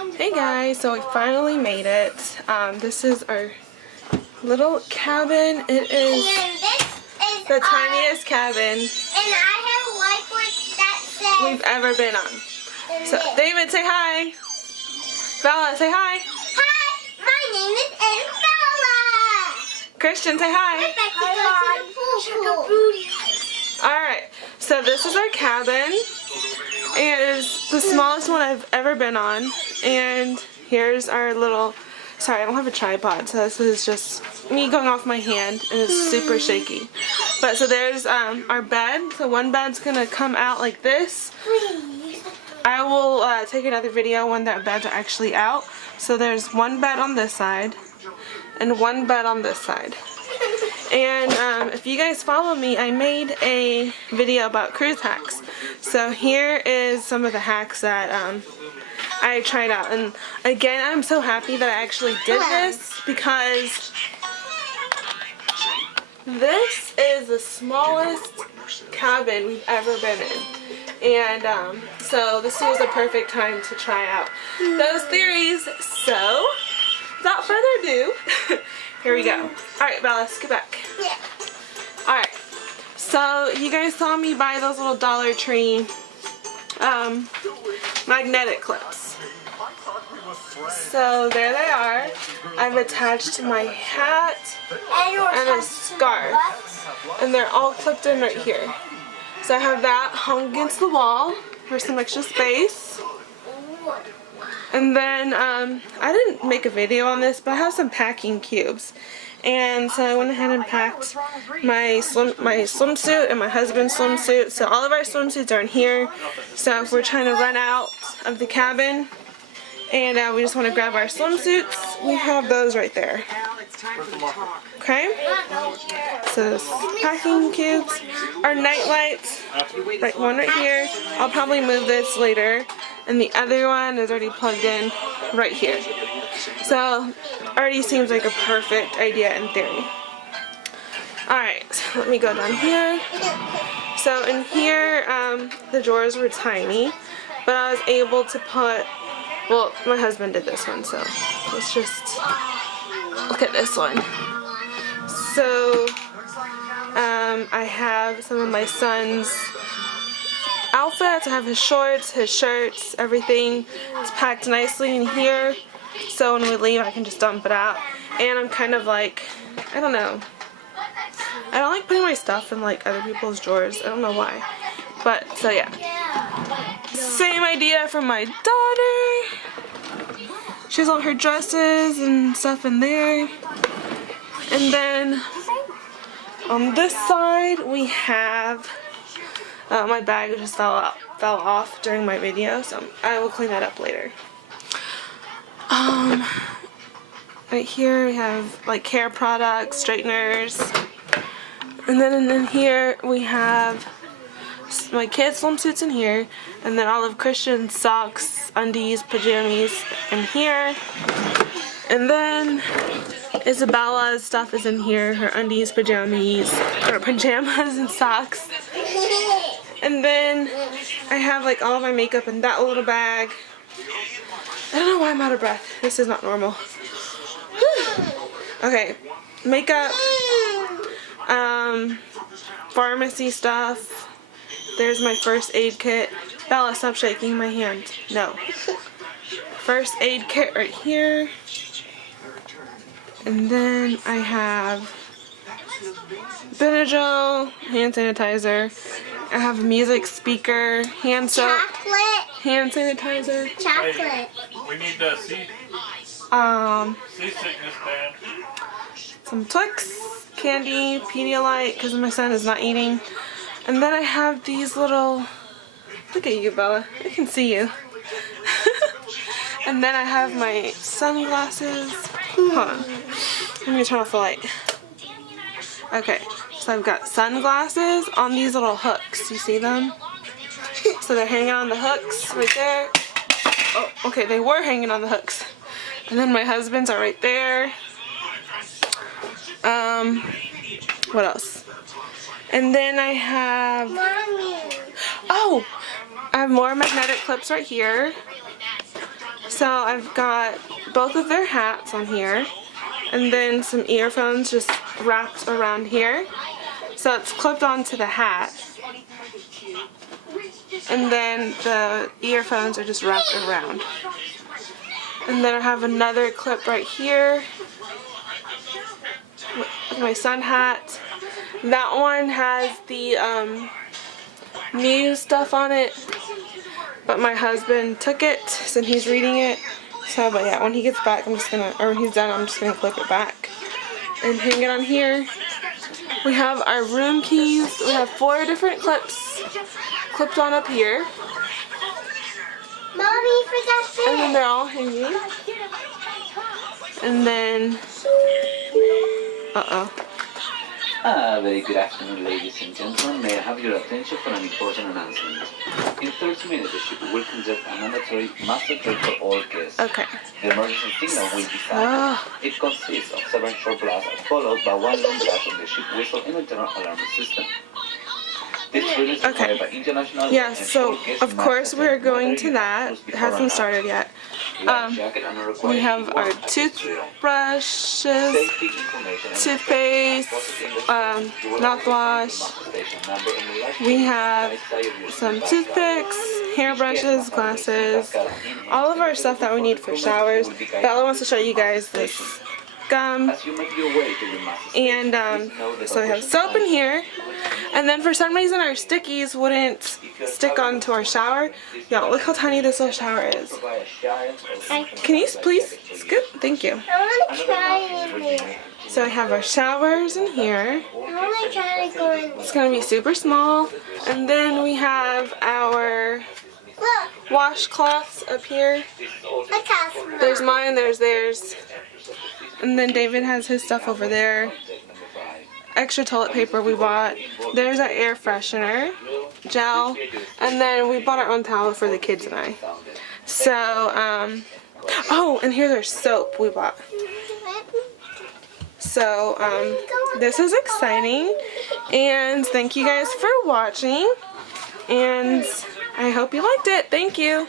Hey guys, so we finally made it. This is our little cabin. It is the tiniest cabin we've ever been on. So David, say hi. Bella, say hi. Hi, my name is Bella. Christian, say hi. Alright, so this is our cabin. And it is the smallest one I've ever been on. And here's our little, sorry, I don't have a tripod, so this is just me going off my hand, and it's super shaky. But so there's our bed. So one bed's gonna come out like this. I will take another video when that beds are actually out. So there's one bed on this side and one bed on this side. And if you guys follow me, I made a video about cruise hacks. So here is some of the hacks that I tried out. And again, I'm so happy that I actually did this because this is the smallest cabin we've ever been in. And so this was a perfect time to try out those theories. So without further ado, here we go. Alright, Bella, let's get back. Yeah. Alright, so you guys saw me buy those little Dollar Tree magnetic clips. So there they are. I've attached to my hat and a scarf. And they're all clipped in right here. So I have that hung against the wall for some extra space. And then, I didn't make a video on this, but I have some packing cubes. And so I went ahead and packed my swimsuit and my husband's swimsuit. So all of our swimsuits are in here. So if we're trying to run out of the cabin and we just want to grab our swimsuits, we have those right there. Okay? So this packing cubes, our night lights, right, one right here. I'll probably move this later. And the other one is already plugged in right here. So already seems like a perfect idea in theory. Alright, so let me go down here. So in here, the drawers were tiny, but I was able to put, well, my husband did this one, so let's just look at this one. So I have some of my son's outfits. I have his shorts, his shirts, everything. It's packed nicely in here, so when we leave I can just dump it out. And I'm kind of like, I don't know, I don't like putting my stuff in like other people's drawers. I don't know why, but so yeah, same idea from my daughter. She has all her dresses and stuff in there. And then on this side we have my bag just fell off during my video, so I will clean that up later. Right here we have like hair products, straighteners, and then in here we have my kids' swimsuits in here, and then all of Christian's socks, undies, pajamas in here, and then Isabella's stuff is in here, her undies, pajamas and socks. And then I have like all of my makeup in that little bag. I don't know why I'm out of breath. This is not normal. Okay, makeup, pharmacy stuff. There's my first aid kit. Bella, stop shaking my hand. No. First aid kit right here. And then I have Benadryl, hand sanitizer. I have a music speaker, hand soap, hand sanitizer. Chocolate. We need the seasickness band. Some Twix, candy, Pedialyte, because my son is not eating. And then I have these little, look at you, Bella, I can see you. And then I have my sunglasses. Hold on, let me turn off the light. Okay, so I've got sunglasses on these little hooks. You see them? So they're hanging on the hooks right there. Oh, okay, they were hanging on the hooks. And then my husband's are right there. What else? And then I have, oh, I have more magnetic clips right here. So I've got both of their hats on here, and then some earphones just wrapped around here. So it's clipped onto the hat, and then the earphones are just wrapped around. And then I have another clip right here with my sun hat. That one has the news stuff on it, but my husband took it and he's reading it. So, but yeah, when he gets back, when he's done, I'm just gonna clip it back and hang it on here. We have our room keys. We have 4 different clips clipped on up here. Mommy forgot this. And then they're all hanging. And then, Very good afternoon, ladies and gentlemen. May I have your attention for an important announcement? In 30 minutes, the ship will conduct a mandatory master drill for all guests. okay. The emergency signal will be sounded. It consists of 7 short blasts followed by 1 long blast of the ship whistle in the general alarm system. This drill is required by international Yeah, and so short guests of course must we're attend going mandatory to that. rituals It before hasn't and started yet. after. Life jacket and a required We have our equipment for this drill. toothbrushes, Safety information and toothpaste, mouthwash. We have some toothpicks, hairbrushes, glasses, all of our stuff that we need for showers. Bella wants to show you guys this gum. And so we have soap in here. And then for some reason our stickies wouldn't stick onto our shower. Y'all, look how tiny this little shower is. Can you please scoot? Thank you. I want to try in there. So we have our showers in here. I want to try to go in there. It's going to be super small. And then we have our Look, washcloths up here. look how small. There's mine, there's theirs. And then David has his stuff over there. Extra toilet paper we bought. There's our air freshener, gel, and then we bought our own towel for the kids and I. So, oh, and here's our soap we bought. So, this is exciting, and thank you guys for watching, and I hope you liked it. Thank you.